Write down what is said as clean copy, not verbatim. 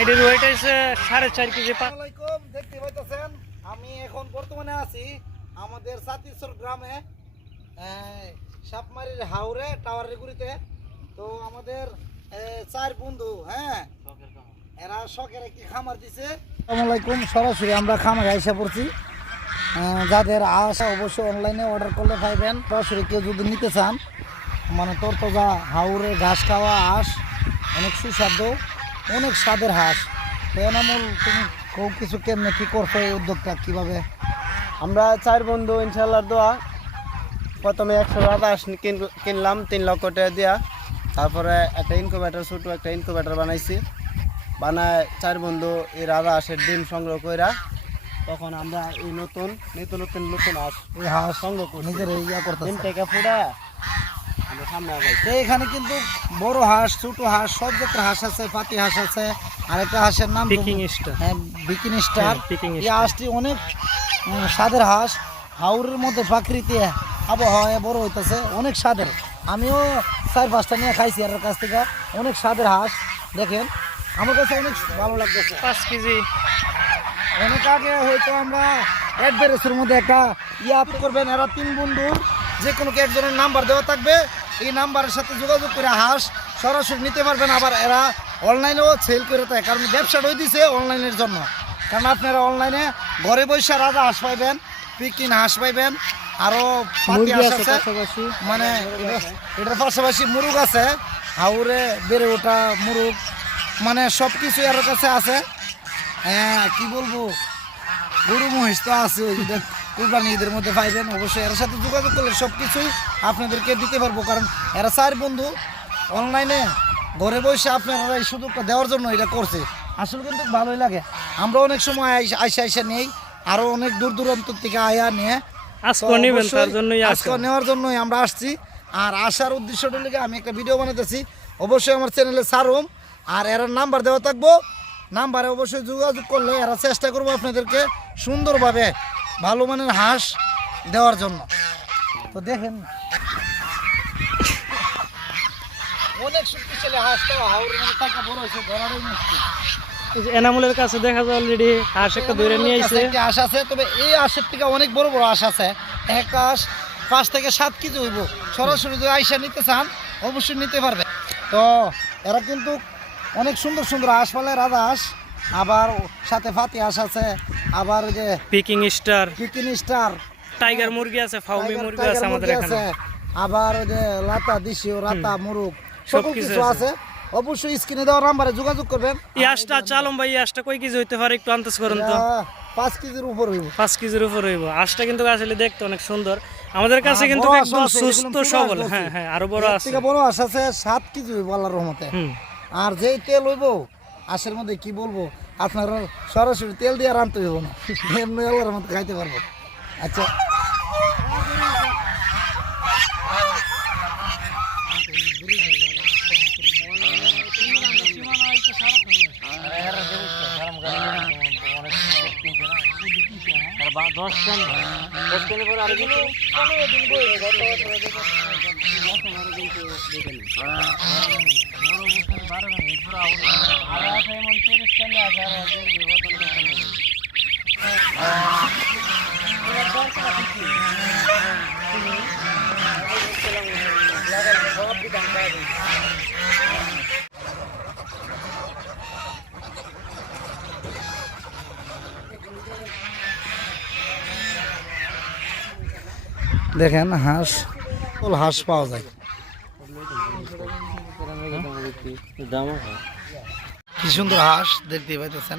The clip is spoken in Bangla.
এটার ওয়েট আছে 4.5 কেজি। আসসালামাইকুম, দেখতে পাইতেছেন আমি এখন বর্তমানে আছি আমাদের সাতিশ্বর গ্রামে, সাপমারির হাওরে টাওয়ারের গুড়িতে। তো আমাদের 4 বন্ধু, এরা শখের একটি খামার দিছে। আসসালামাইকুম, সরাসরি আমরা খামারে আইসা পড়ছি। যাদের আশা অবশ্যই অনলাইনে অর্ডার করলে পাইবেন। সরাসরি কেউ যদি নিতে চান, মানে তরতাজা হাওরে ঘাস খাওয়া হাঁস, অনেক সুস্বাদু, অনেক স্বাদের হাঁস। তো এনামুল, তুমি কেউ কিছু কেমনে কী করছো, এই উদ্যোগটা কীভাবে? আমরা 4 বন্ধু ইনশাল্লাহর দোয়া প্রথমে 127 কিনলাম 3 লক্ষ টাকা দিয়া। তারপরে একটা ইনকিউবেটর, ছোটো একটা ইনকিউবেটর বানাইছি। বানায় 4 বন্ধু এই রাজা হাঁসের ডিম সংগ্রহ কইরা তখন আমরা এই নতুন হাঁস এই হাঁস সংগ্রহ করি, নিজের ইয়া করতে। ডিম থেকে ফুটা আমরা সামনে আগাইছি। এখানে কিন্তু বড় হাঁস, ছোট হাঁস, সব জাতের হাঁস আছে, পাতি হাঁস আছে। আর একটা হাঁসের নাম পিকিং স্টার। বিকিং স্টার। পিকিং এই হাঁসটি অনেক স্বাদের হাঁস। হাওরের মধ্যে প্রাকৃতিক আবহাওয়ায় বড় হইতেছে, অনেক স্বাদের। আমিও 4-5টা নিয়ে খাইছি এর কাছ থেকে। অনেক স্বাদের হাঁস, দেখেন আমার কাছে অনেক ভালো লাগতেছে। 5 কেজি। অনেক আগে হয়তো আমরা অ্যাডভারেসের মধ্যে একটা আপ করবেন। এরা 3 বন্ধুর যে কোনো একজনের নাম্বার দেওয়া থাকবে, এই নাম্বারের সাথে যোগাযোগ করে হাঁস সরাসরি নিতে পারবেন। আবার এরা অনলাইনেও সেল করে থাকে, কারণ ব্যবসাটাই দিছে অনলাইনের জন্য। কারণ আপনারা অনলাইনে ঘরে বসে রাজা হাঁস পাইবেন, পিকিন হাঁস পাইবেন, আরও পাতি হাঁস আছে, মানে এটার পাশাপাশি মুরগ আছে, হাওরে বেড়ে ওঠা মুরগ, মানে সব কিছু এর কাছে আছে। কি বলবো, গরু মহিষ তো আছে, কুরবানি ঈদের মধ্যে পাইবেন। অবশ্যই এর সাথে যোগাযোগ করলে সব কিছুই আপনাদেরকে দিতে পারবো, কারণ এরা 4 বন্ধু অনলাইনে ঘরে বসে আপনারা এই সুযোগটা দেওয়ার জন্য এটা করছে। আসলে কিন্তু ভালোই লাগে। আমরা অনেক সময় আইসা নেই, আরও অনেক দূর দূরান্ত থেকে আয়া নিয়ে নেওয়ার জন্যই আমরা আসছি। আর আসার উদ্দেশ্যটা লেগে আমি একটা ভিডিও বানাতেছি, অবশ্যই আমার চ্যানেলে ছাড়ুম। আর এর নাম্বার দেওয়া থাকবো, নাম্বারে অবশ্যই যোগাযোগ করলে এরা চেষ্টা করবো আপনাদেরকে সুন্দরভাবে ভালো মানের হাঁস দেওয়ার জন্য। তো দেখেন অনেক শক্তিশালী হাঁস, তো হাওরের মধ্যে টাকা বড় হয়েছে, ধরারই মুশকিল। এনামুলের কাছে দেখা যায় অলরেডি হাঁস একটা ধরে নিয়ে আইছে। একটা হাঁস আছে, তবে এই হাঁসের থেকে অনেক বড় বড় হাঁস আছে। একটা হাঁস 5 থেকে 7 কেজি হইব। সরাসরি যদি আইসা নিতে চান অবশ্যই নিতে পারবে। তো এরা কিন্তু অনেক সুন্দর সুন্দর হাঁস পালে, রাজা হাঁস, আবার সাথে ফাতি হাঁস আছে, আবার ওই যে পিকিং স্টার, টাইগার মুরগি আছে, ফাউমি মুরগি আছে আমাদের এখানে, আবার ওই যে লাতা দেশীয় রাতা মুরগ, সব কিছু আছে। অবশ্যই স্ক্রিনে দেওয়া নাম্বারে যোগাযোগ করবেন। এই হাঁসটা চালম ভাই, এই হাঁসটা কয় কেজি হইতে পারে একটু আন্দাজ করুন তো? 5 কেজির উপর হইব। 5 কেজির উপর হইব। হাঁসটা কিন্তু আসলে দেখতে অনেক সুন্দর। আমাদের কাছে কিন্তু একদম সুস্থ সবল। হ্যাঁ, আরো বড় আছে, বড় হাঁস আছে 7 কেজি হইব আল্লাহর রহমতে। আর যেই তেল হইব হাঁসের মধ্যে, কি বলবো, আপনারা সরাসরি তেল দিয়ে রানতে হইব না, এমনি আল্লাহর রহমতে খাইতে পারবো। আচ্ছা, দেখেন হাঁস পাওয়া যায়, কি সুন্দর হাঁস দেখতে পাইতেছেন।